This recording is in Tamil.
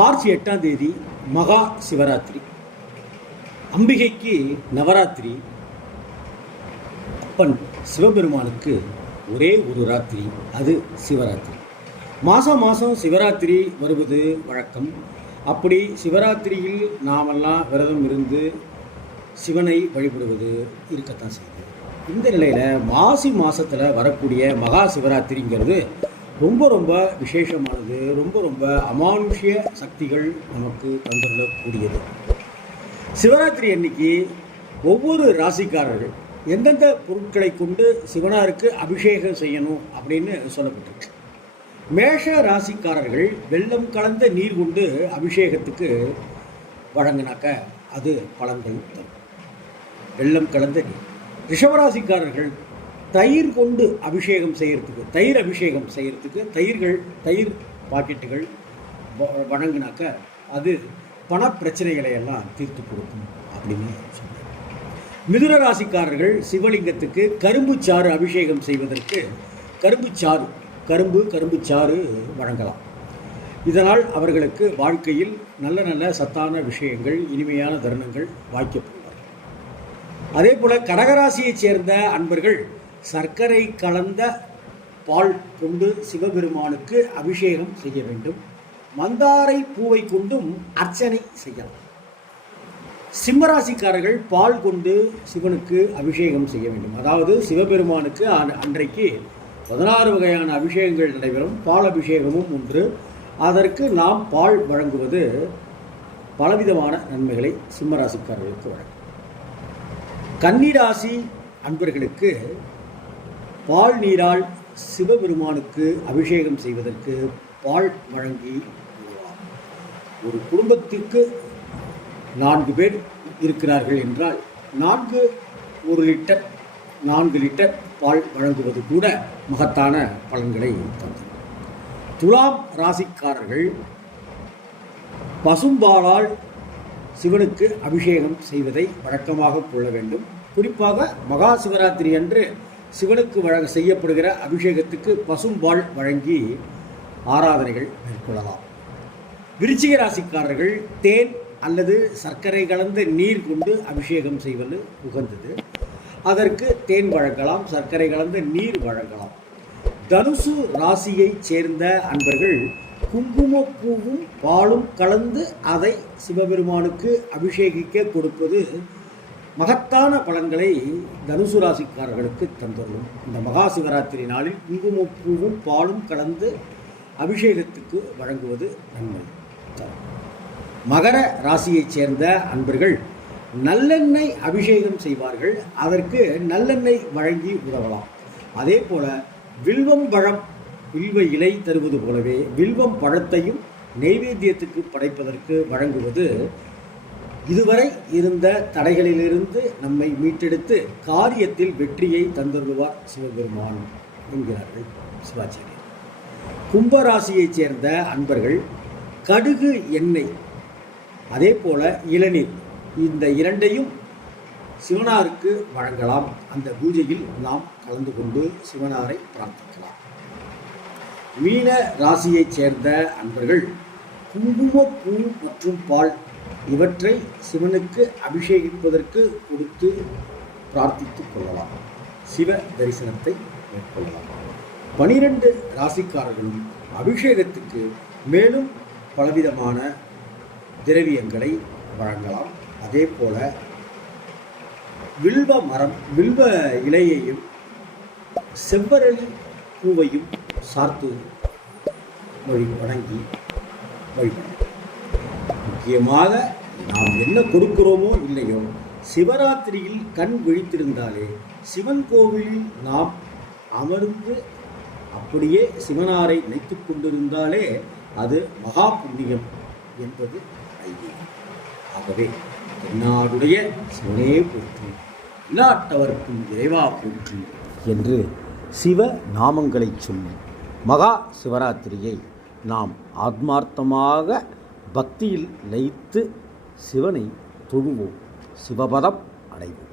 மார்ச் எட்டாம் தேதி மகா சிவராத்திரி. அம்பிகைக்கு நவராத்திரி. அப்பன் சிவபெருமானுக்கு ஒரே ஒரு ராத்திரி அது சிவராத்திரி. மாதம் மாதம் சிவராத்திரி வருவது வழக்கம். அப்படி சிவராத்திரியில் நாமெல்லாம் விரதம் இருந்து சிவனை வழிபடுவது இருக்கத்தான் செய்யுது இந்த நிலையில் மாசி மாதத்தில் வரக்கூடிய மகா சிவராத்திரிங்கிறது ரொம்ப ரொம்ப விசேஷமானது ரொம்ப ரொம்ப அமானுஷ்ய சக்திகள் நமக்கு தந்துள்ளக்கூடியது சிவராத்திரி அன்னைக்கு ஒவ்வொரு ராசிக்காரர்கள் எந்தெந்த பொருட்களை கொண்டு சிவனாருக்கு அபிஷேகம் செய்யணும் அப்படின்னு சொல்லப்பட்டிருக்கு. மேஷ ராசிக்காரர்கள் வெள்ளம் கலந்த நீர் கொண்டு அபிஷேகத்துக்கு வழங்கினாக்க அது பலன்கள் தரும். வெள்ளம் கலந்த நீர். ரிஷவராசிக்காரர்கள் தயிர் கொண்டு அபிஷேகம் செய்கிறதுக்கு தயிர் அபிஷேகம் செய்கிறதுக்கு தயிர்கள் தயிர் பாக்கெட்டுகள் வ- அது பண பிரச்சனைகளை எல்லாம் தீர்த்து கொடுக்கும் அப்படின்னு சொன்னார் மிதுன ராசிக்காரர்கள் சிவலிங்கத்துக்கு கரும்பு சாறு அபிஷேகம் செய்வதற்கு கரும்பு சாறு கரும்பு கரும்பு சாறு வழங்கலாம். இதனால் அவர்களுக்கு வாழ்க்கையில் நல்ல நல்ல சத்தான விஷயங்கள் இனிமையான தருணங்கள் வாய்க்கப்படுவார்கள். அதே போல் கடகராசியைச் சேர்ந்த அன்பர்கள் சர்க்கரை கலந்த பால் கொண்டு சிவபெருமானுக்கு அபிஷேகம் செய்ய வேண்டும். மந்தாரை பூவை கொண்டும் அர்ச்சனை செய்யலாம். சிம்மராசிக்காரர்கள் பால் கொண்டு சிவனுக்கு அபிஷேகம் செய்ய வேண்டும். அதாவது சிவபெருமானுக்கு அன்றைக்கு பதினாறு வகையான அபிஷேகங்கள் நடைபெறும். பால் அபிஷேகமும் ஒன்று. அதற்கு நாம் பால் வழங்குவது பலவிதமான நன்மைகளை சிம்மராசிக்காரர்களுக்கு வழங்கும். கன்னிராசி அன்பர்களுக்கு பால் நீரால் சிவபெருமானுக்கு அபிஷேகம் செய்வதற்கு பால் வழங்கி ஒரு குடும்பத்திற்கு நான்கு பேர் இருக்கிறார்கள் என்றால் நான்கு ஒரு லிட்டர் நான்கு லிட்டர் பால் வழங்குவது கூட மகத்தான பலன்களை தந்தது. துலாம் ராசிக்காரர்கள் பசும்பாலால் சிவனுக்கு அபிஷேகம் செய்வதை வழக்கமாக கொள்ள வேண்டும். குறிப்பாக மகா சிவராத்திரி அன்று சிவனுக்கு வழங்க செய்யப்படுகிற அபிஷேகத்துக்கு பசும்பால் வழங்கி ஆராதனைகள் மேற்கொள்ளலாம். விருச்சிக ராசிக்காரர்கள் தேன் அல்லது சர்க்கரை கலந்த நீர் கொண்டு அபிஷேகம் செய்வது உகந்தது. அதற்கு தேன் வழங்கலாம் சர்க்கரை கலந்த நீர் வழங்கலாம். தனுசு ராசியைச் சேர்ந்த அன்பர்கள் குங்குமப்பூவும் பாலும் கலந்து அதை சிவபெருமானுக்கு அபிஷேகிக்க கொடுப்பது மகத்தான பலன்களை தனுசு ராசிக்காரர்களுக்கு தந்துள்ளோம் இந்த மகா சிவராத்திரி நாளில் குங்குமப்பூவும் பாலும் கலந்து அபிஷேகத்துக்கு வழங்குவது நன்மை மகர ராசியைச் சேர்ந்த அன்பர்கள் நல்லெண்ணெய் அபிஷேகம் செய்வார்கள். அதற்கு நல்லெண்ணெய் வழங்கி உதவலாம். அதே போல வில்வம் பழம் வில்வ இலை தருவது போலவே வில்வம் பழத்தையும் நெய்வேத்தியத்துக்கு படைப்பதற்கு வழங்குவது இதுவரை இருந்த தடைகளிலிருந்து நம்மை மீட்டெடுத்து காரியத்தில் வெற்றியை தந்துள்ளுவார் சிவபெருமான் என்கிறார்கள் சிவாச்சாரியர் கும்பராசியைச் சேர்ந்த அன்பர்கள் கடுகு எண்ணெய் அதே போல இளநீர் இந்த இரண்டையும் சிவனாருக்கு வழங்கலாம். அந்த பூஜையில் நாம் கலந்து கொண்டு சிவனாரை பிரார்த்திக்கலாம். மீன ராசியைச் சேர்ந்த அன்பர்கள் குங்குமப்பூ மற்றும் பால் இவற்றை சிவனுக்கு அபிஷேகிப்பதற்கு கொடுத்து பிரார்த்தித்துக் கொள்ளலாம். சிவ தரிசனத்தை மேற்கொள்ளலாம். பனிரெண்டு ராசிக்காரர்களும் அபிஷேகத்துக்கு மேலும் பலவிதமான திரவியங்களை வழங்கலாம். அதே போல வில்வ மரம் வில்வ இலையையும் செவ்வரளி பூவையும் சார்த்து வழி வணங்கி வழிபடலாம். முக்கியமாக நாம் என்ன கொடுக்கிறோமோ இல்லையோ சிவராத்திரியில் கண் விழித்திருந்தாலே சிவன் கோவிலில் நாம் அமர்ந்து அப்படியே சிவனாரை நினைத்து கொண்டிருந்தாலே அது மகா புண்ணியம் என்பது ஐதீகம். ஆகவே என்னாடுடைய சிவனே போற்றி இல்லாட்டவர்க்கும் இறைவா போற்றி என்று சிவ நாமங்களைச் சொல்லி மகா சிவராத்திரியை நாம் ஆத்மார்த்தமாக பக்தியில் லயித்து சிவனை தொழுவோம். சிவபதம் அடைவோம்.